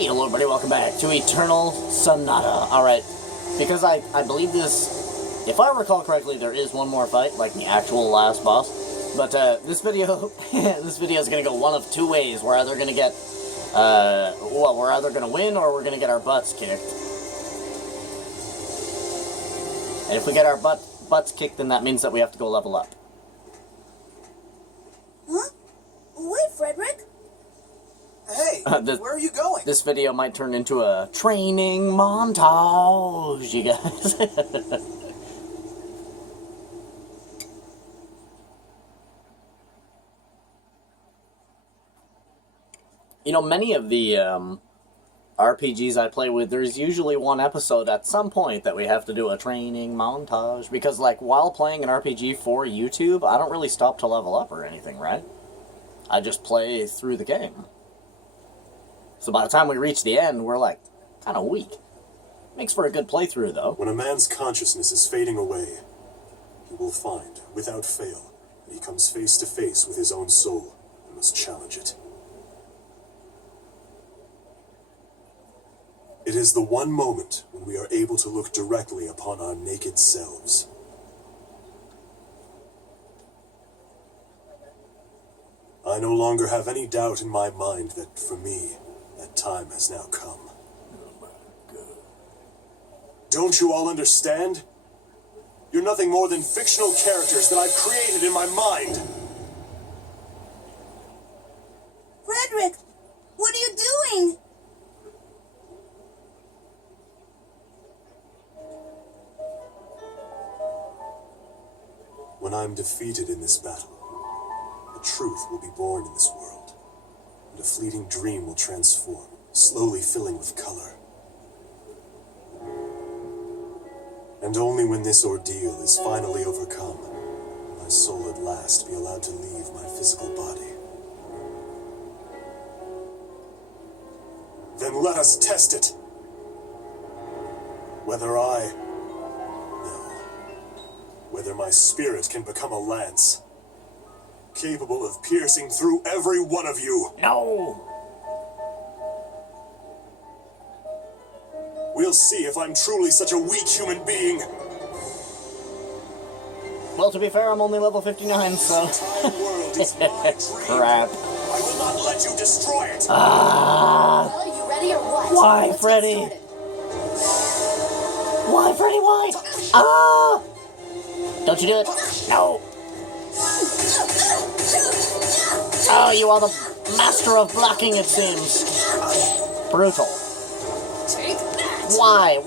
Hey, hello everybody, welcome back to Eternal Sonata. Alright, because I believe this, if I recall correctly, there is one more fight, like the actual last boss. But this video, this video is going to go one of two ways. We're either going to get, we're either going to win or we're going to get our butts kicked. And if we get our butts kicked, then that means that we have to go level up. Huh? Wait, Frederick. Hey, where are you going? This video might turn into a training montage, you guys. You know, many of the RPGs I play with, there's usually one episode at some point that we have to do a training montage. Because, like, while playing an RPG for YouTube, I don't really stop to level up or anything, right? I just play through the game. So by the time we reach the end, we're, like, kind of weak. Makes for a good playthrough, though. When a man's consciousness is fading away, he will find, without fail, that he comes face to face with his own soul and must challenge it. It is the one moment when we are able to look directly upon our naked selves. I no longer have any doubt in my mind that, for me, that time has now come. Oh my God. Don't you all understand? You're nothing more than fictional characters that I've created in my mind. Frederick, what are you doing? When I'm defeated in this battle, a truth will be born in this world. And a fleeting dream will transform, slowly filling with color. And only when this ordeal is finally overcome, will my soul at last be allowed to leave my physical body. Then let us test it. Whether my spirit can become a lance, capable of piercing through every one of you. No! We'll see if I'm truly such a weak human being. Well, to be fair, I'm only level 59, so... This entire world is my dream. Crap. I will not let you destroy it. Well, are you ready or what? Why, Let's Freddy? get started. Why, Freddy, why? Ah! Don't you do it. No! Oh, you are the master of blocking, it seems. Brutal. Take that. Why?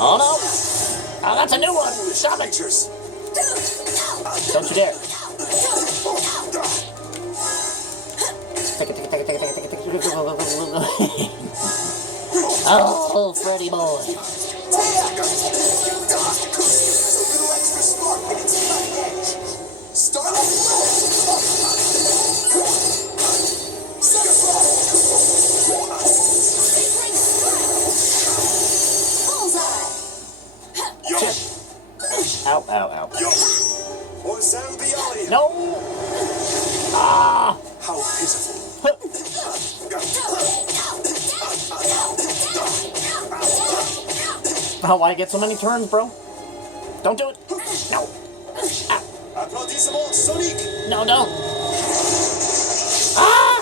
Oh no! Oh, that's a new one! Stop it! Don't you dare! Oh, Freddy boy! Ow, ow, ow. No! Ah! How pitiful. Oh, why get so many turns, bro? Don't do it! No! Ah. Applaudissement Sonic! No, don't! Ah!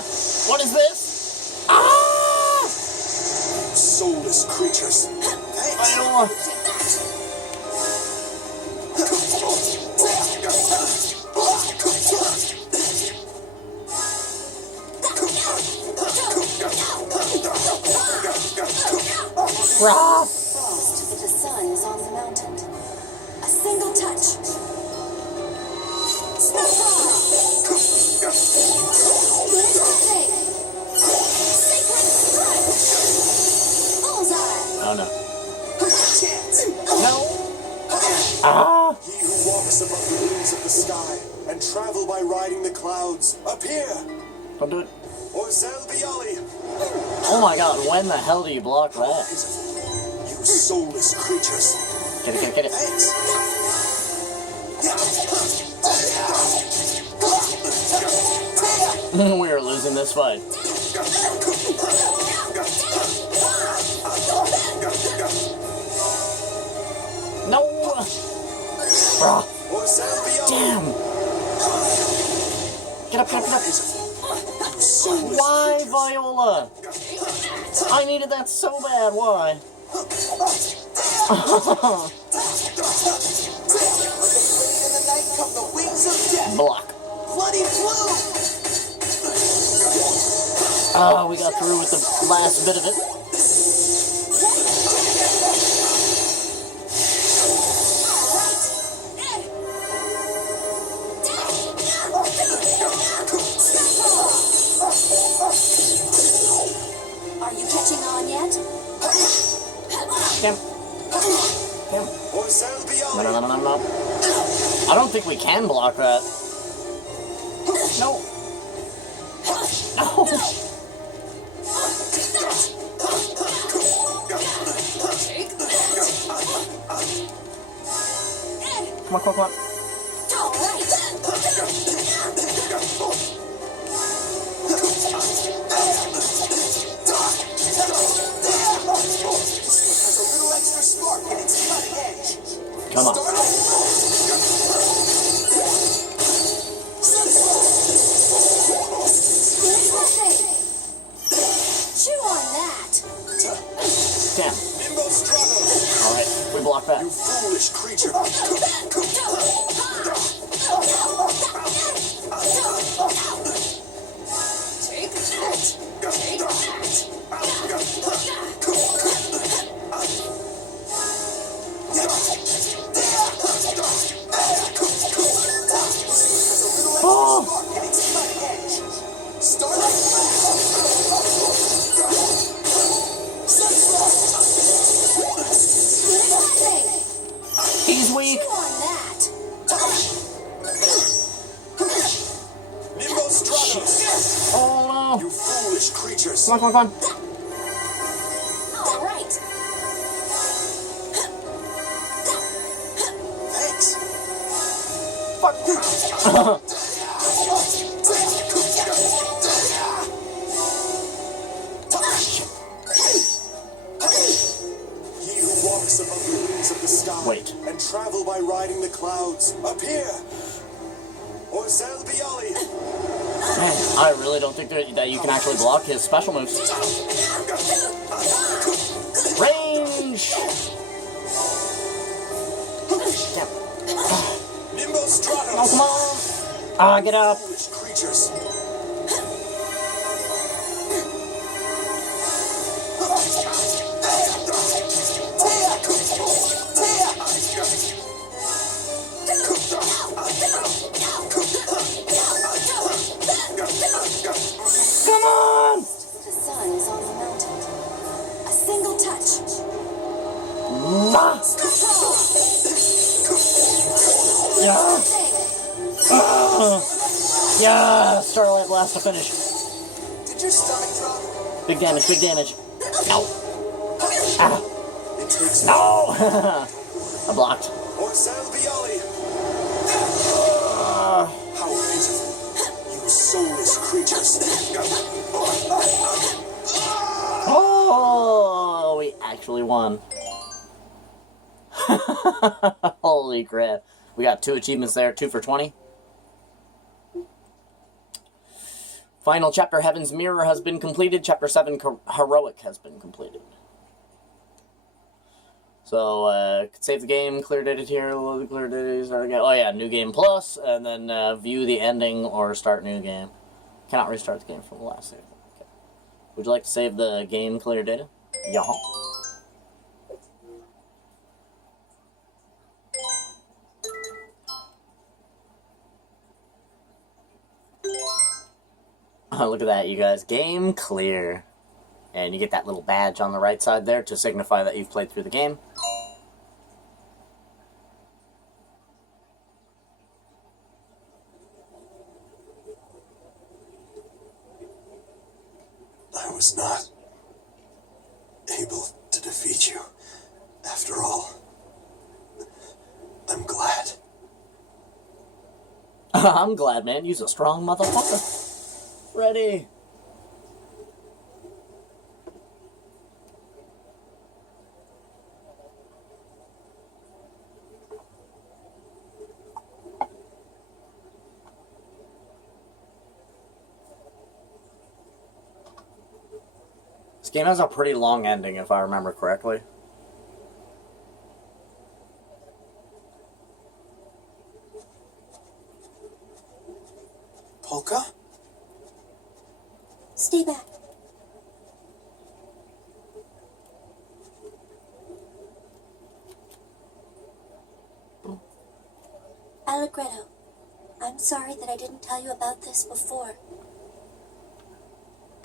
What is this? Ah! Soulless creatures. I don't want... Rough! Frost, the sun is on the mountain. A single touch. Oh no. No! Ah! He who walks above the wings of the sky and travel by riding the clouds, appear! Don't do it. Oh my god, when the hell do you block that? You soulless creatures. Get it, get it, get it. Thanks. We are losing this fight. No! Bruh. Damn! Get up, get up, get up! Why, Viola? I needed that so bad, why? Block. Oh, we got through with the last bit of it. Are you catching on yet? Damn. Damn. No, no, no, no, no. I don't think we can block that. No. No. Come on, come on, come on. All right. Come on. Chew on that. Damn. Alright, we blocked that. You foolish creature. Take that. Take that. Oh! He's weak. Chew on that. Oh You foolish creatures. no. Come on, come on, come All right. Thanks. on. Fuck. He who walks above the wings of the sky Wait. and travel by riding the clouds, appear. Orzel Biali. Man, I really don't think that you can actually block his special moves. Range! Damn. Nimbo Stratos. Oh, come on! Ah, get up! Foolish creatures. Come on! The sun is on the mountain. A single touch. Ah! Yeah! Ah! Yeah! Starlight Blast to finish. Did your stomach drop? Big damage, big damage. No! Ah! It takes No! I blocked. Orzel Biali. Ah! How pitiful. You soulless creatures. Oh, we actually won. Holy crap. We got 2 achievements there, 2 for 20. Final chapter, Heaven's Mirror, has been completed. Chapter 7, Heroic, has been completed. So, could save the game, clear data here, clear data, start again. Oh yeah, new game plus, and then view the ending or start new game. Cannot restart the game from the last save. Okay. Would you like to save the game, clear data? Yeah. Oh, look at that, you guys. Game clear. And you get that little badge on the right side there to signify that you've played through the game. able to defeat you. After all, I'm glad. I'm glad, man. You's a strong motherfucker. Ready. This game has a pretty long ending, if I remember correctly. Polka? Stay back. Allegretto, I'm sorry that I didn't tell you about this before.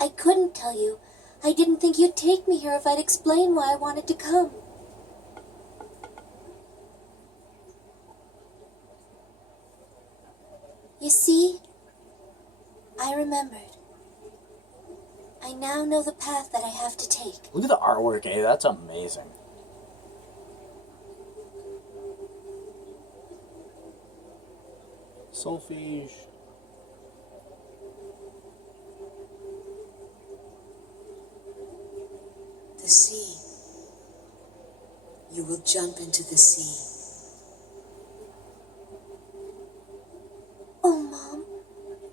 I couldn't tell you. I didn't think you'd take me here if I'd explain why I wanted to come. You see, I remembered. I now know the path that I have to take. Look at the artwork, eh? That's amazing. Solfège. The sea. You will jump into the sea. Oh, Mom,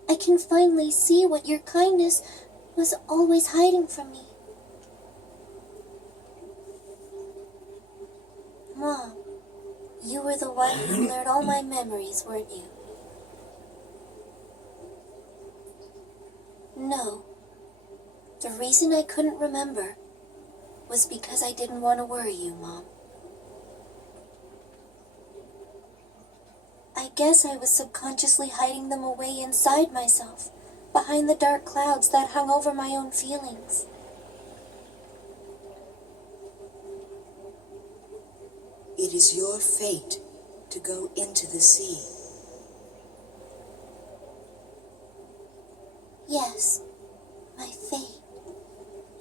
I can finally see what your kindness was always hiding from me. Mom, you were the one who blurred all my memories, weren't you? No. The reason I couldn't remember was because I didn't want to worry you, Mom. I guess I was subconsciously hiding them away inside myself, behind the dark clouds that hung over my own feelings. It is your fate to go into the sea. Yes, my fate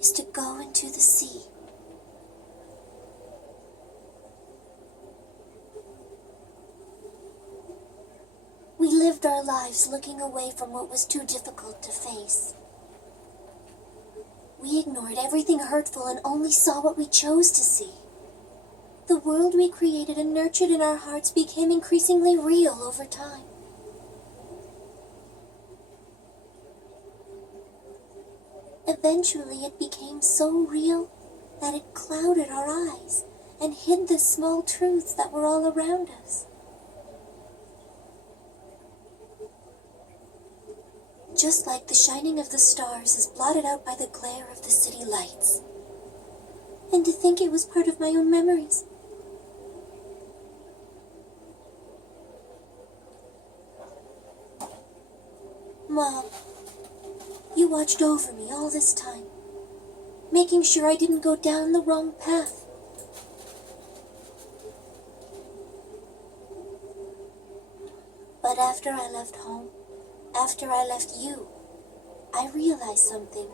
is to go into the sea. We lived our lives looking away from what was too difficult to face. We ignored everything hurtful and only saw what we chose to see. The world we created and nurtured in our hearts became increasingly real over time. Eventually, it became so real that it clouded our eyes and hid the small truths that were all around us. Just like the shining of the stars is blotted out by the glare of the city lights. And to think it was part of my own memories. Mom, you watched over me all this time, making sure I didn't go down the wrong path. But after I left home, after I left you, I realized something.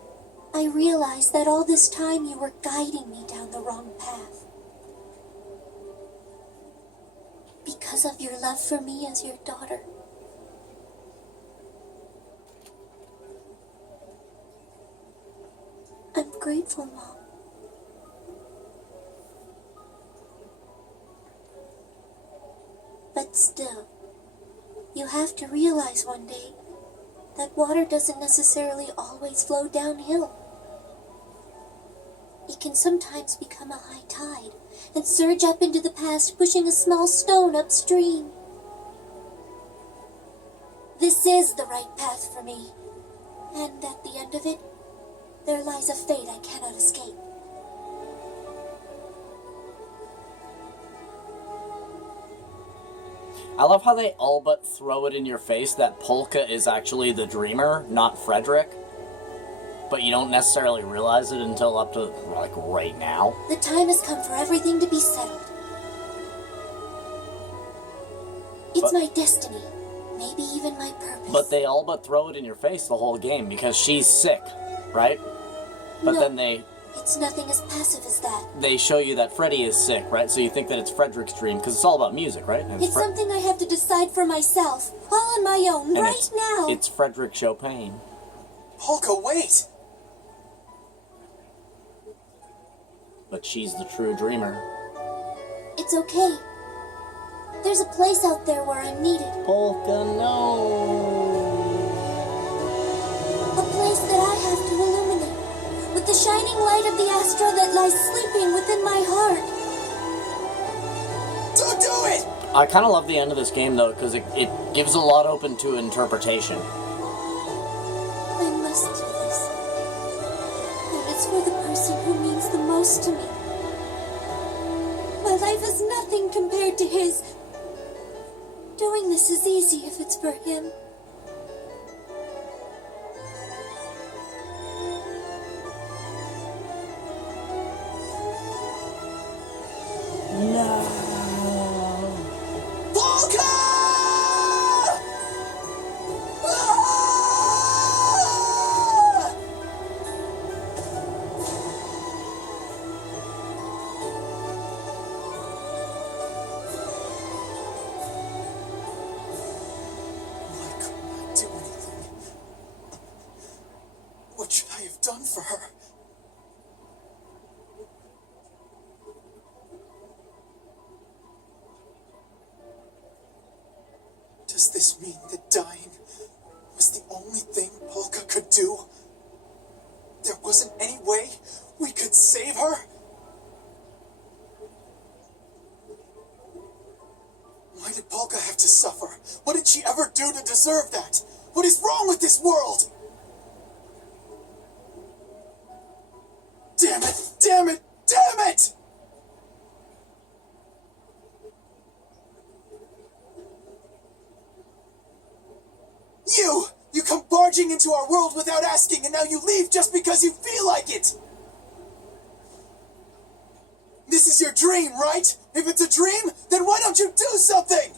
I realized that all this time you were guiding me down the wrong path. Because of your love for me as your daughter. I'm grateful, Mom. But still, you have to realize one day that water doesn't necessarily always flow downhill. It can sometimes become a high tide and surge up into the past, pushing a small stone upstream. This is the right path for me, and at the end of it, there lies a fate I cannot escape. I love how they all but throw it in your face that Polka is actually the dreamer, not Frederick. But you don't necessarily realize it until up to, like, right now. The time has come for everything to be settled. It's my destiny, maybe even my purpose. But they all but throw it in your face the whole game because she's sick, right? But No. then they It's nothing as passive as that. They show you that Freddy is sick, right? So you think that it's Frederick's dream, because it's all about music, right? And It's something I have to decide for myself, all on my own, and right now. It's Frederick Chopin. Polka, wait! But she's the true dreamer. It's okay. There's a place out there where I'm needed. Polka, no. A place that I have to illuminate, with the shining light of the Astra that lies sleeping within my heart. Don't do it! I kind of love the end of this game, though, because it gives a lot open to interpretation. I must do this. And it's for the person who means the most to me. My life is nothing compared to his. Doing this is easy if it's for him. No. Polka! Ah! Why couldn't I do anything? What should I have done for her? Does this mean that dying was the only thing Polka could do? There wasn't any way we could save her? Why did Polka have to suffer? What did she ever do to deserve that? What is wrong with this world? Damn it! Damn it! Damn it! You come barging into our world without asking, and now you leave just because you feel like it! This is your dream, right? If it's a dream, then why don't you do something?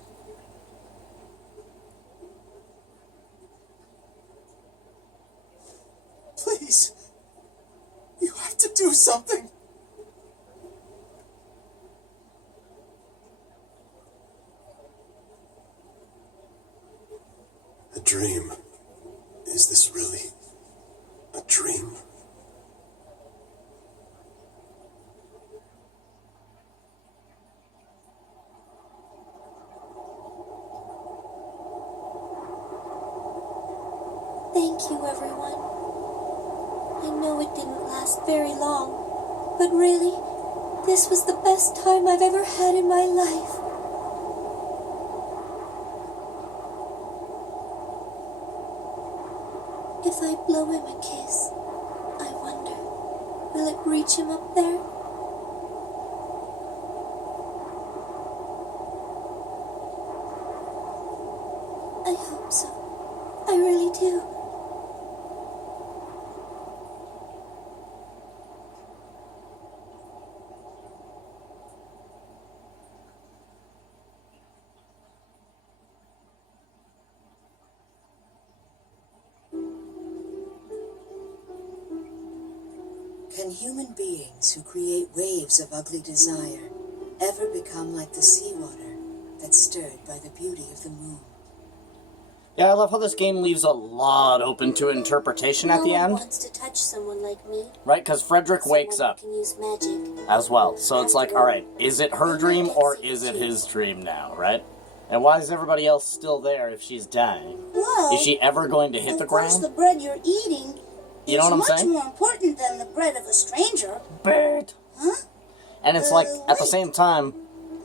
Please. You have to do something. A dream. Is this really a dream? Thank you, everyone. I know it didn't last very long, but really, this was the best time I've ever had in my life. If I blow him a kiss, I wonder, will it reach him up there? I hope so. I really do. Can human beings who create waves of ugly desire ever become like the seawater that's stirred by the beauty of the moon? Yeah, I love how this game leaves a lot open to interpretation at the No one end. wants to touch someone like me. Right, because Frederick wakes Someone up who can use magic. as well. So it's like, alright, is it her dream or is it his dream now, right? And why is everybody else still there if she's dying? Well, Is she ever going to hit the of course, ground? the bread you're eating You know is what I'm much saying? more important than the bread of a stranger. Bird. Huh? And it's like, at the wait. same time,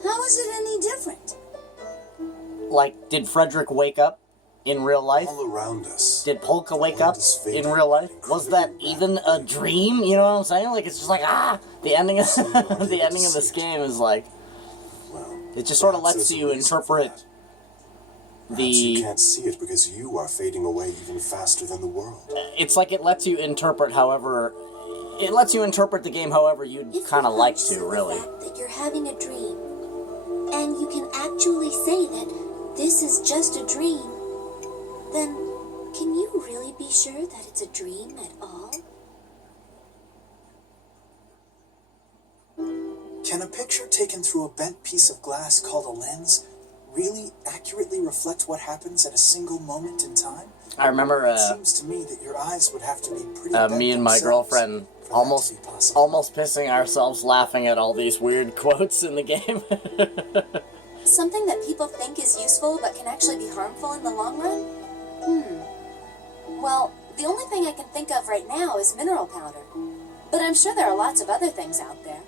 How is it any different? like, did Frederick wake up in real life? All around us. Did Polka wake up in real life? Was that even a dream? You know what I'm saying? Like, it's just like, the ending of, the ending of this game is like, Well, it just sort of perhaps lets there's a you reason for interpret that. Perhaps you the... can't see it because you are fading away even faster than the world. It's like it lets you interpret however... It lets you interpret the game however you'd If kind of you like consider to, really. the fact that you're having a dream, and you can actually say that this is just a dream, then can you really be sure that it's a dream at all? Can a picture taken through a bent piece of glass called a lens really accurately reflect what happens at a single moment in time? I remember It seems to me that your eyes would have to be pretty bent me and my themselves girlfriend for that to almost be possible. almost pissing ourselves laughing at all these weird quotes in the game. Something that people think is useful but can actually be harmful in the long run? Well, the only thing I can think of right now is mineral powder. But I'm sure there are lots of other things out there.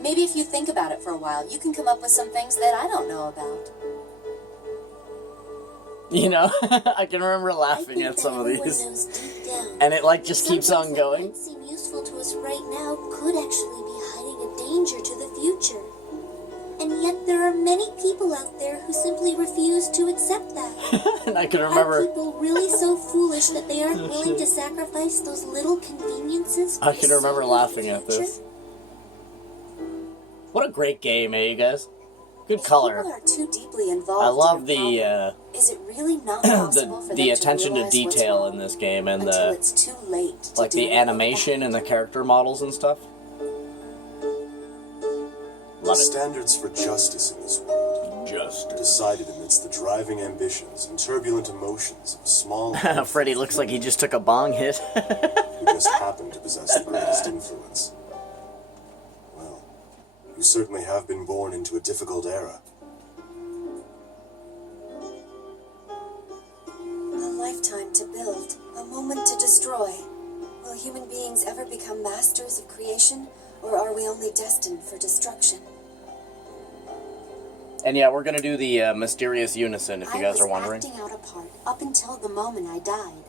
Maybe if you think about it for a while, you can come up with some things that I don't know about. You know, I can remember laughing at some of these. And it like just keeps on going. That seem useful to us right now could actually be hiding a danger to the future. And yet there are many people out there who simply refuse to accept that. And I can Are remember, people really so foolish that they aren't willing to sacrifice those little conveniences? I can remember laughing at future? this. What a great game, eh, you guys? Good If color. people are too deeply involved I love in a the problem, is it really not possible for them the attention to realize what's detail wrong in this game and until the it's too late to like do the anything animation about and the it? character models and stuff. The Love it. standards for justice in this world Just. are decided amidst the driving ambitions and turbulent emotions of small Freddy looks like he just took a bong hit. who just happen to possess the greatest influence. Well, you certainly have been born into a difficult era. A lifetime to build, a moment to destroy. Will human beings ever become masters of creation, or are we only destined for destruction? And yeah, we're gonna do the mysterious unison if you guys are wondering. I was acting out a part up until the moment I died.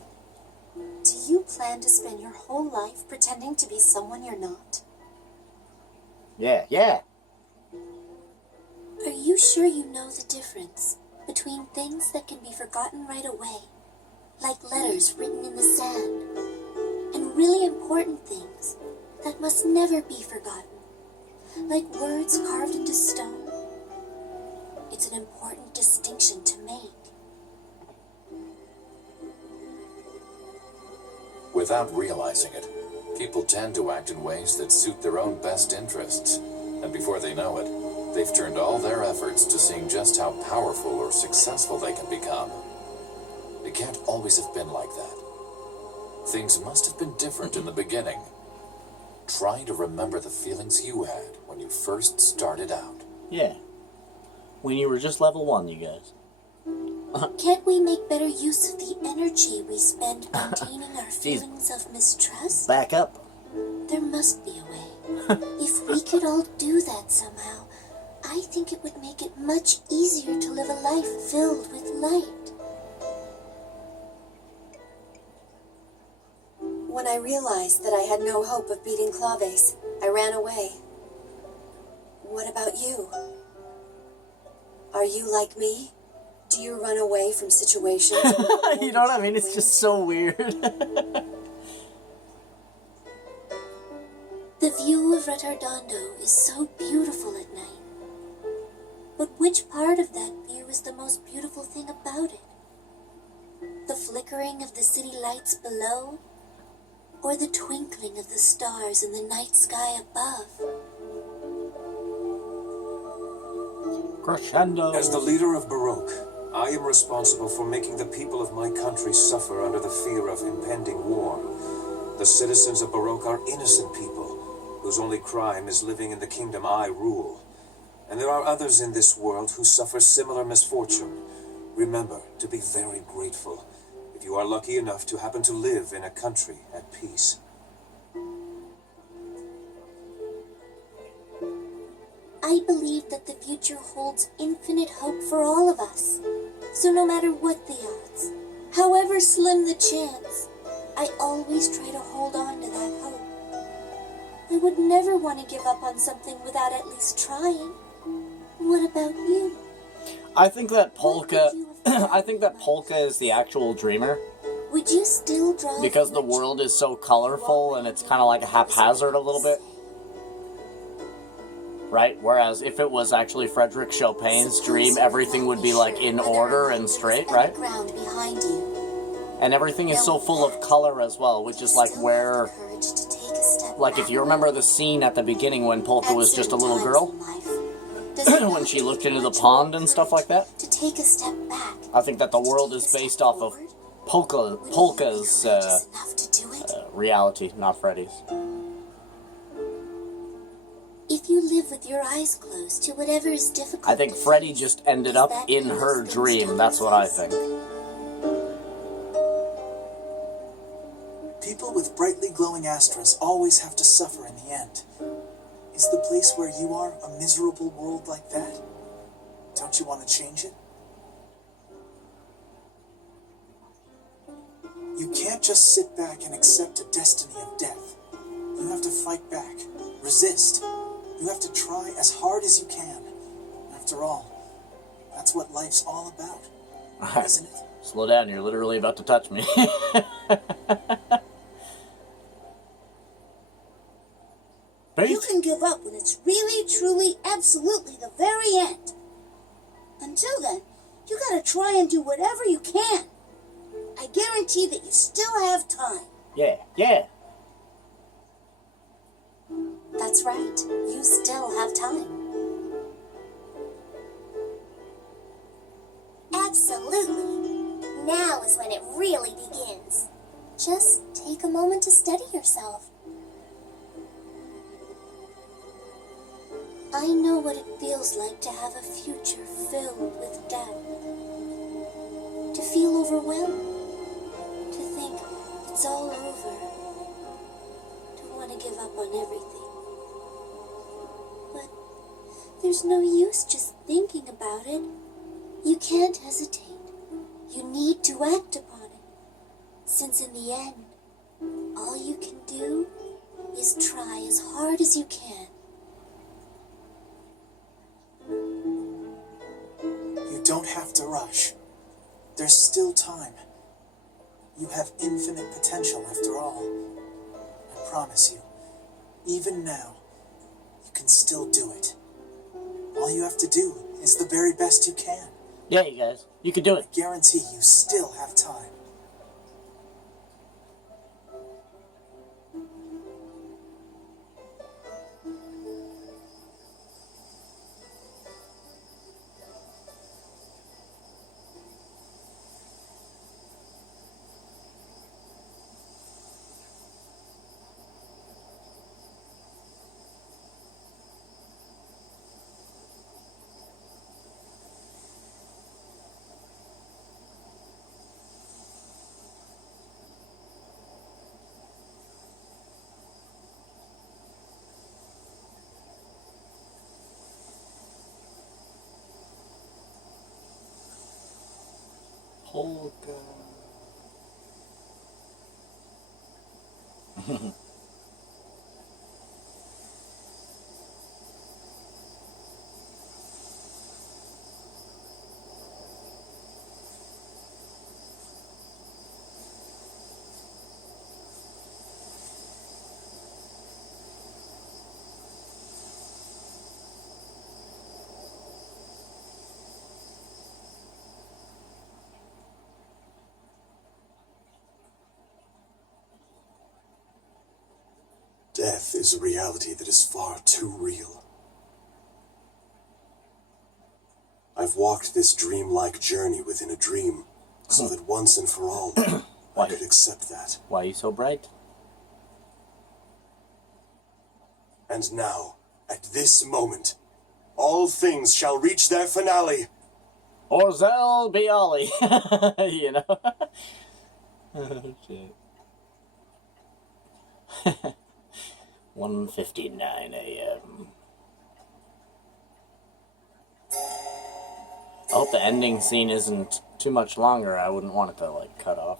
Do you plan to spend your whole life pretending to be someone you're not? Yeah. Are you sure you know the difference between things that can be forgotten right away, like letters written in the sand, and really important things that must never be forgotten, like words carved into stone? It's an important distinction to make. Without realizing it, people tend to act in ways that suit their own best interests. And before they know it, they've turned all their efforts to seeing just how powerful or successful they can become. It can't always have been like that. Things must have been different in the beginning. Try to remember the feelings you had when you first started out. Yeah. When you were just level 1, you guys. Can't we make better use of the energy we spend maintaining our feelings of mistrust? Back up. There must be a way. If we could all do that somehow, I think it would make it much easier to live a life filled with light. When I realized that I had no hope of beating Claves, I ran away. What about you? Are you like me? Do you run away from situations? You know what I mean? It's just so weird. The view of Retardondo is so beautiful at night. But which part of that view is the most beautiful thing about it? The flickering of the city lights below? Or the twinkling of the stars in the night sky above? Crescendo. As the leader of Baroque, I am responsible for making the people of my country suffer under the fear of impending war. The citizens of Baroque are innocent people, whose only crime is living in the kingdom I rule. And there are others in this world who suffer similar misfortune. Remember to be very grateful if you are lucky enough to happen to live in a country at peace. I believe that the future holds infinite hope for all of us. So no matter what the odds, however slim the chance, I always try to hold on to that hope. I would never want to give up on something without at least trying. What about you? I think that Polka... What would you have done I think that Polka is the actual dreamer. Would you still draw Because the much- world is so colorful and it's kind of like haphazard a little bit. Right? Whereas if it was actually Frederick Chopin's dream, everything would be like in order and straight, right? Ground behind you. And everything is so full of color as well, which is like where Courage to take a step Like, if you remember the scene at the beginning when Polka was just a little girl, when she looked into the pond and stuff like that, to take a step back. I think that the world is based off of Polka's Enough to do it. reality, not Freddy's. If you live with your eyes closed to whatever is difficult, I think Freddy just ended up in her dream. That's what I think. People with brightly glowing astras always have to suffer in the end. Is the place where you are a miserable world like that? Don't you want to change it? You can't just sit back and accept a destiny of death. You have to fight back, resist. You have to try as hard as you can. After all, that's what life's all about, isn't it? Slow down, you're literally about to touch me. You can give up when it's really, truly, absolutely the very end. Until then, you gotta try and do whatever you can. I guarantee that you still have time. Yeah. That's right. You still have time. Absolutely. Now is when it really begins. Just take a moment to steady yourself. I know what it feels like to have a future filled with doubt. To feel overwhelmed. To think it's all over. To want to give up on everything. But there's no use just thinking about it. You can't hesitate. You need to act upon it. Since in the end, all you can do is try as hard as you can. You don't have to rush. There's still time. You have infinite potential after all. I promise you, even now, you can still do it. All you have to do is the very best you can. Yeah, you guys. You can do it. I guarantee you still have time. Polka. Death is a reality that is far too real. I've walked this dreamlike journey within a dream, so that once and for all, I could accept that. Why are you so bright? And now, at this moment, all things shall reach their finale. Orzel Bialy. You know? Oh, shit. 1:59 a.m. I hope the ending scene isn't too much longer. I wouldn't want it to, like, cut off.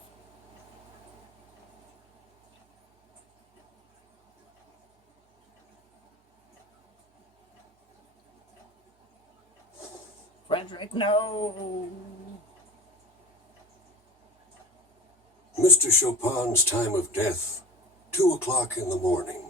Frederick, no! Mr. Chopin's time of death, 2 o'clock in the morning.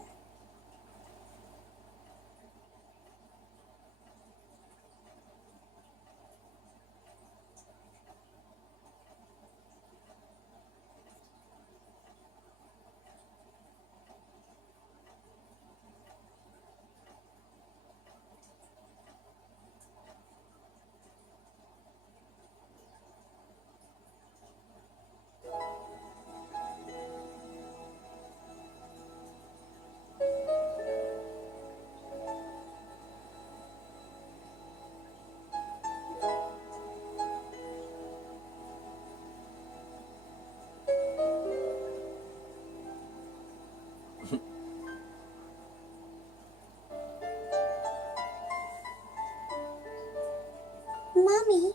Mommy,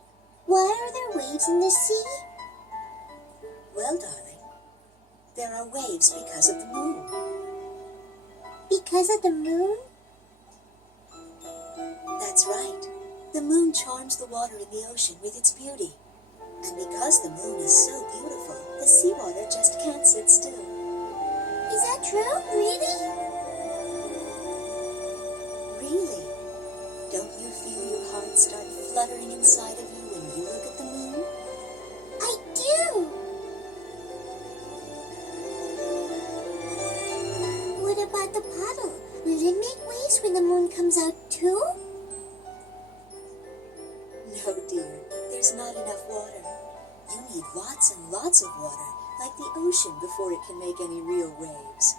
why are there waves in the sea? Well, darling, there are waves because of the moon. Because of the moon? That's right. The moon charms the water in the ocean with its beauty. And because the moon is so beautiful, the seawater just can't sit still. Is that true? Really? Really? Don't you feel your heart start fluttering inside of you when you look at the moon? I do! What about the puddle? Will it make waves when the moon comes out too? No, dear. There's not enough water. You need lots and lots of water, like the ocean, before it can make any real waves.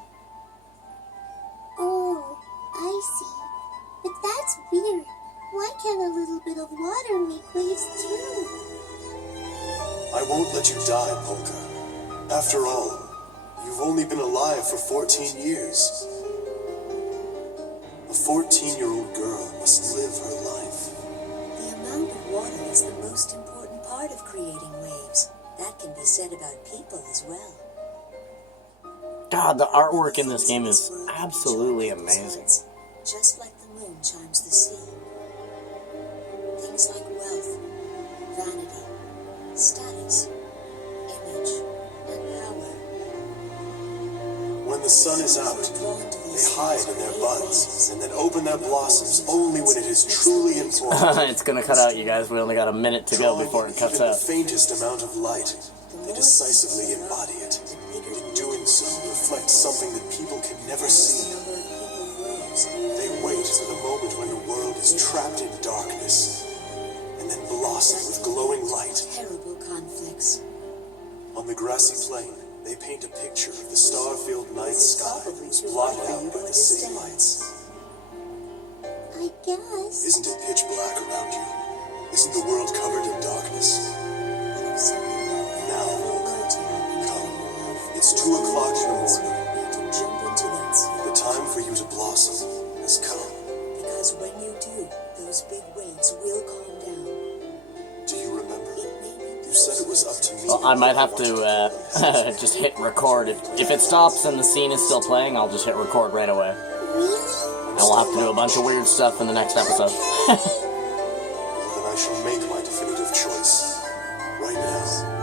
Oh, I see. But that's weird. Why can't a little bit of water make waves too? I won't let you die, Polka. After all, you've only been alive for 14 years. A 14-year-old girl must live her life. The amount of water is the most important part of creating waves. That can be said about people as well. God, the artwork in this game is absolutely amazing. Just like the moon charms the sea. Things like wealth, vanity, status, image, and power. When the sun is out, they hide in their buds and then open their blossoms only when it is truly important. It's gonna cut out, you guys. We only got a minute to go before it cuts Even out. the faintest amount of light, they decisively embody it. In doing so, reflect something that people can never see. They wait for the moment when the world is trapped in darkness, and then blossom with glowing light. Terrible conflicts. On the grassy plain, they paint a picture of the star-filled night sky that was blotted out by the city lights. I guess. Isn't it pitch black around you? Isn't the world covered in darkness? Now, come. It's 2 o'clock in the morning. The time for you to blossom has come. Because when you do, those big waves will calm down. Do you remember? You said it was up to me. Well, I might have to just hit record. If it stops and the scene is still playing, I'll just hit record right away. Really? And we'll have to do a bunch of weird stuff in the next episode. Then I shall make my definitive choice. Right now.